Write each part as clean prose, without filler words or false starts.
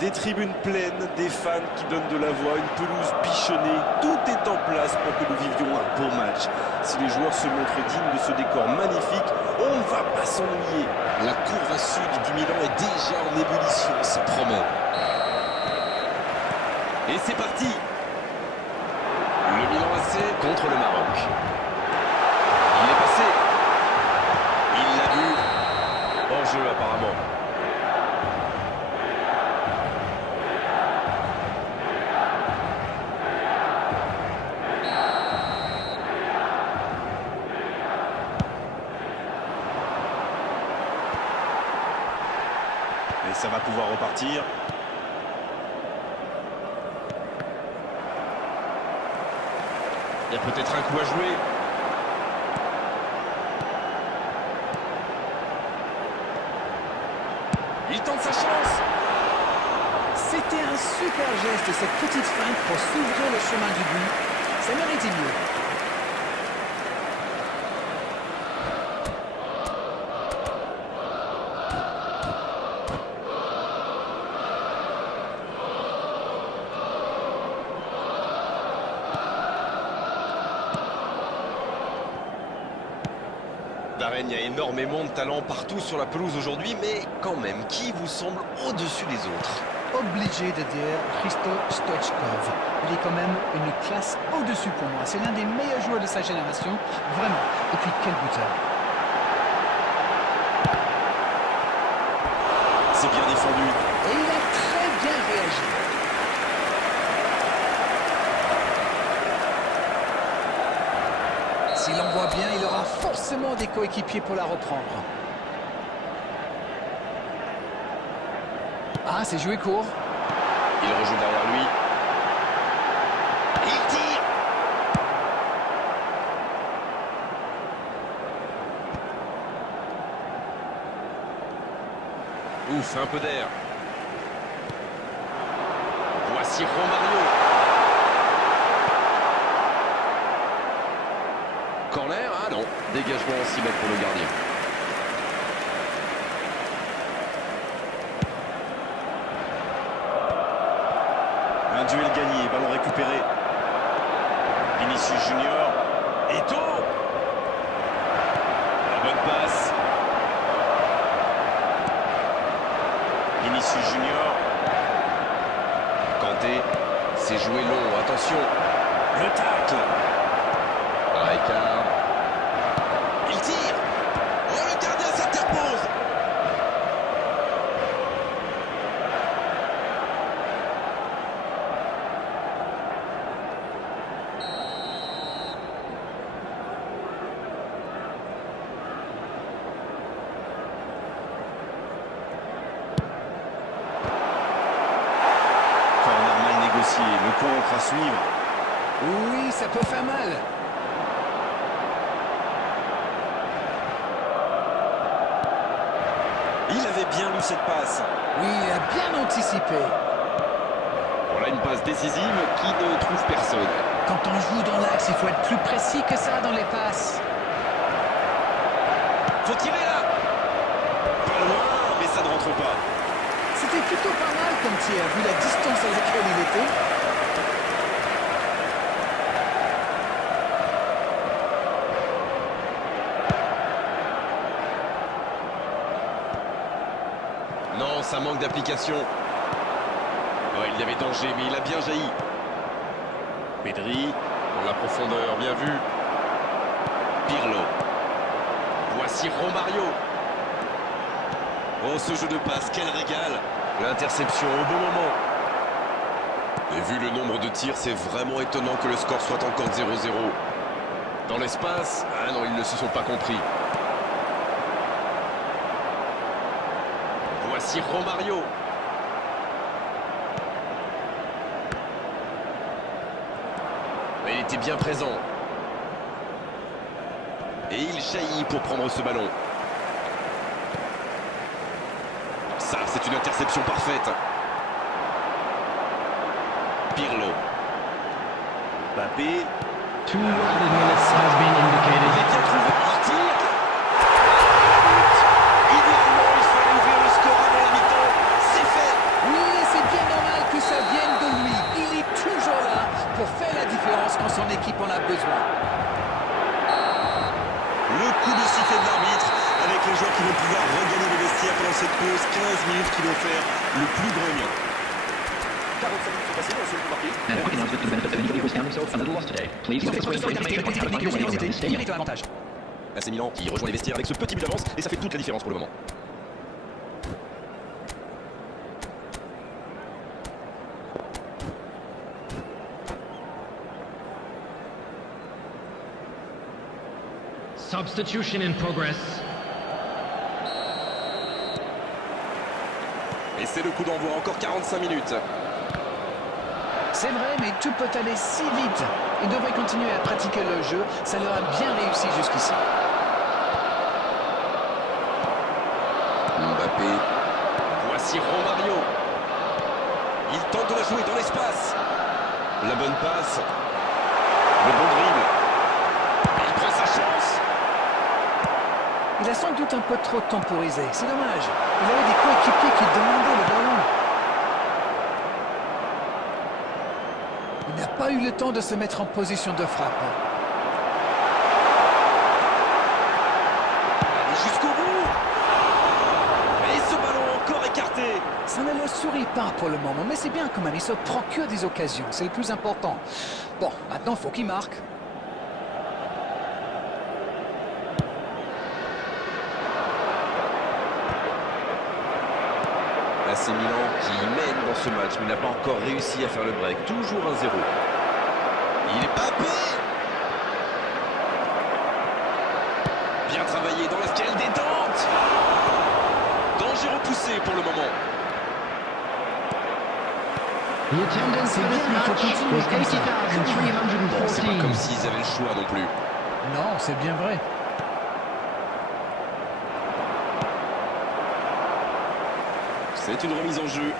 Des tribunes pleines, des fans qui donnent de la voix, une pelouse bichonnée. Tout est en place pour que nous vivions un beau match. Si les joueurs se montrent dignes de ce décor magnifique, on ne va pas s'ennuyer. La courbe sud du Milan est déjà en ébullition, ça promet. Et c'est parti. Le Milan AC contre le Maroc. Il est passé. Il l'a vu. Hors jeu apparemment. Et ça va pouvoir repartir. Il y a peut-être un coup à jouer. Il tente sa chance. C'était un super geste, cette petite feinte pour s'ouvrir le chemin du but. Ça méritait mieux. Darren, il y a énormément de talent partout sur la pelouse aujourd'hui, mais quand même, qui vous semble au-dessus des autres? Obligé de dire Hristo Stoichkov. Il est quand même une classe au-dessus pour moi. C'est l'un des meilleurs joueurs de sa génération, vraiment. Et puis quel buteur. C'est bien défendu. Et il a très bien réagi. S'il envoie bien, il aura forcément des coéquipiers pour la reprendre. Ah, c'est joué court. Il rejoue derrière lui. Il tire. Ouf, un peu d'air. Voici Romario. Corner, ah non. Dégagement en 6 mètres pour le gardien. Un duel gagné, ballon récupéré. Vinicius Junior. Eto'o. La bonne passe. Vinicius Junior. Kanté, c'est joué long, attention. Le tacle. Rijkaard. Il tire. Oh, le gardien s'interpose. Corner mal négocié, le contre à suivre. Oui, ça peut faire mal. Il avait bien lu cette passe. Oui, il a bien anticipé. Voilà une passe décisive qui ne trouve personne. Quand on joue dans l'axe, il faut être plus précis que ça dans les passes. Faut tirer là. Pas loin, mais ça ne rentre pas. C'était plutôt pas mal comme tir, vu la distance à laquelle il était. Non, ça manque d'application. Ouais, il y avait danger, mais il a bien jailli. Pedri. Dans la profondeur, bien vu. Pirlo. Voici Romario. Oh, ce jeu de passe, quel régal. L'interception au bon moment. Et vu le nombre de tirs, c'est vraiment étonnant que le score soit encore 0-0. Dans l'espace, ah non, ils ne se sont pas compris. Voici Romario. Mais il était bien présent. Et il jaillit pour prendre ce ballon. Ça, c'est une interception parfaite. Pirlo. Mbappé. 2 added minutes has been Il indicated. est bien trouvé. Il tire. Idéalement, il fallait ouvrir le score avant la mi-temps. C'est fait. Oui, c'est bien cette pause, 15 minutes qui vont faire le plus grand bien. 45 minutes sont passées, on se le marqué. And a quick announcement for the benefit of anybody who was found themselves a little lost today. Please look this way for information on how to find your way around the stadium. Avantage. AC Milan qui rejoint les vestiaires avec ce petit but d'avance et ça fait toute la différence pour le moment. Substitution in progress. Et c'est le coup d'envoi, encore 45 minutes. C'est vrai, mais tout peut aller si vite. Ils devraient continuer à pratiquer le jeu. Ça leur a bien réussi jusqu'ici. Mbappé. Voici Romario. Il tente de la jouer dans l'espace. La bonne passe. Le bon dribble. Il prend sa chance. Il a sans doute un peu trop temporisé. C'est dommage. Il avait des coéquipiers qui demandaient le ballon. Il n'a pas eu le temps de se mettre en position de frappe. Allez jusqu'au bout. Et ce ballon encore écarté. Ça ne le sourit pas pour le moment, mais c'est bien quand même. Il se procure des occasions. C'est le plus important. Bon, maintenant, il faut qu'il marque. AC Milan qui mène dans ce match mais n'a pas encore réussi à faire le break. Toujours 1-0. Il est Mbappé. Bien travaillé dans la scale détente. Danger repoussé pour le moment. The attendance for this match was Bon, c'est pas 80,314. comme s'ils avaient le choix non plus. Non, c'est bien vrai. C'est une remise en jeu.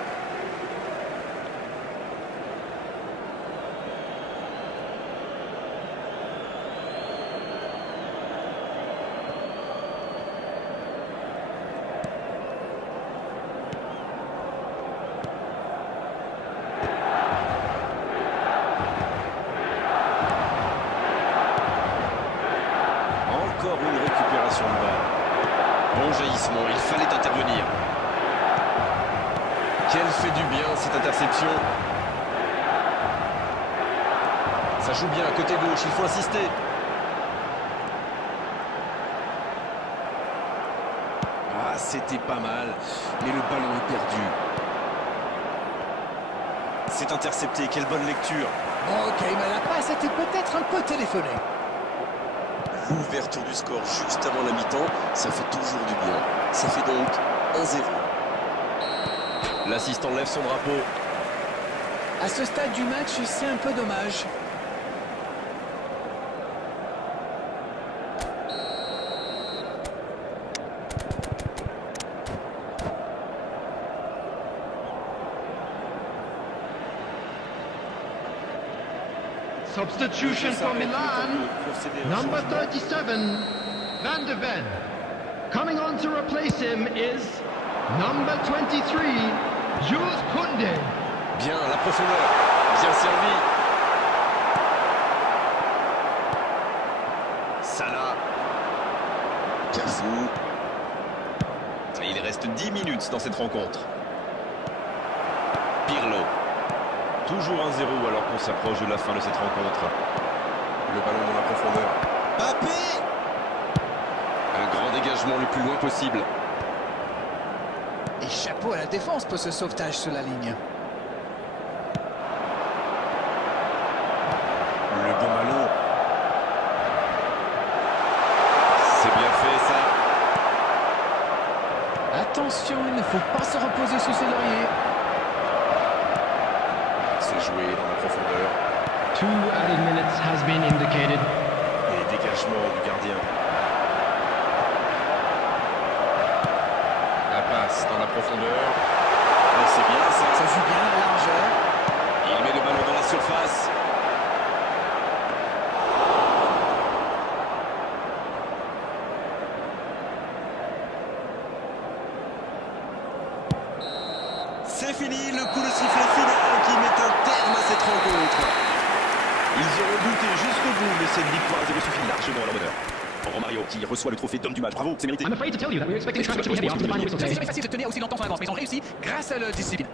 Encore une récupération de balle. Bon jaillissement, il fallait intervenir. Quelle fait du bien cette interception. Ça joue bien à côté gauche, il faut insister. Ah, c'était pas mal, mais le ballon est perdu. C'est intercepté, quelle bonne lecture. Ok, mais la passe était peut-être un peu téléphonée. L'ouverture du score juste avant la mi-temps, ça fait toujours du bien. Ça fait donc 1-0. L'assistant lève son drapeau. À ce stade du match, c'est un peu dommage. Substitution for Milan. Number 37, Van de Ven. Coming on to replace him is number 23, Jules Koundé. Bien, la profondeur, bien servi. Salah. Cafou. Et il reste 10 minutes dans cette rencontre. Pirlo. Toujours 1-0 alors qu'on s'approche de la fin de cette rencontre. Le ballon dans la profondeur. Mbappé. Un grand dégagement le plus loin possible. Et chapeau à la défense pour ce sauvetage sur la ligne. Le bon ballon. C'est bien fait ça. Attention, il ne faut pas se reposer sur ses lauriers. C'est joué dans la profondeur. 2 added minutes has been indicated. Et dégagement du gardien. La passe dans la profondeur. Oh, c'est bien ça. Ça joue bien la largeur. Il met le ballon dans la surface. C'est fini, le coup de sifflet final qui met un terme à cette rencontre. Ils auront douté jusqu'au bout, mais cette victoire les suffit largement à leur bonheur. Romario qui reçoit le trophée d'homme du match. Bravo, c'est mérité. I'm afraid to tell you that we were expecting Travis to be heavy after the final whistle C'est today. jamais facile de tenir aussi longtemps sur l'avance, mais ils ont réussi grâce à leur discipline.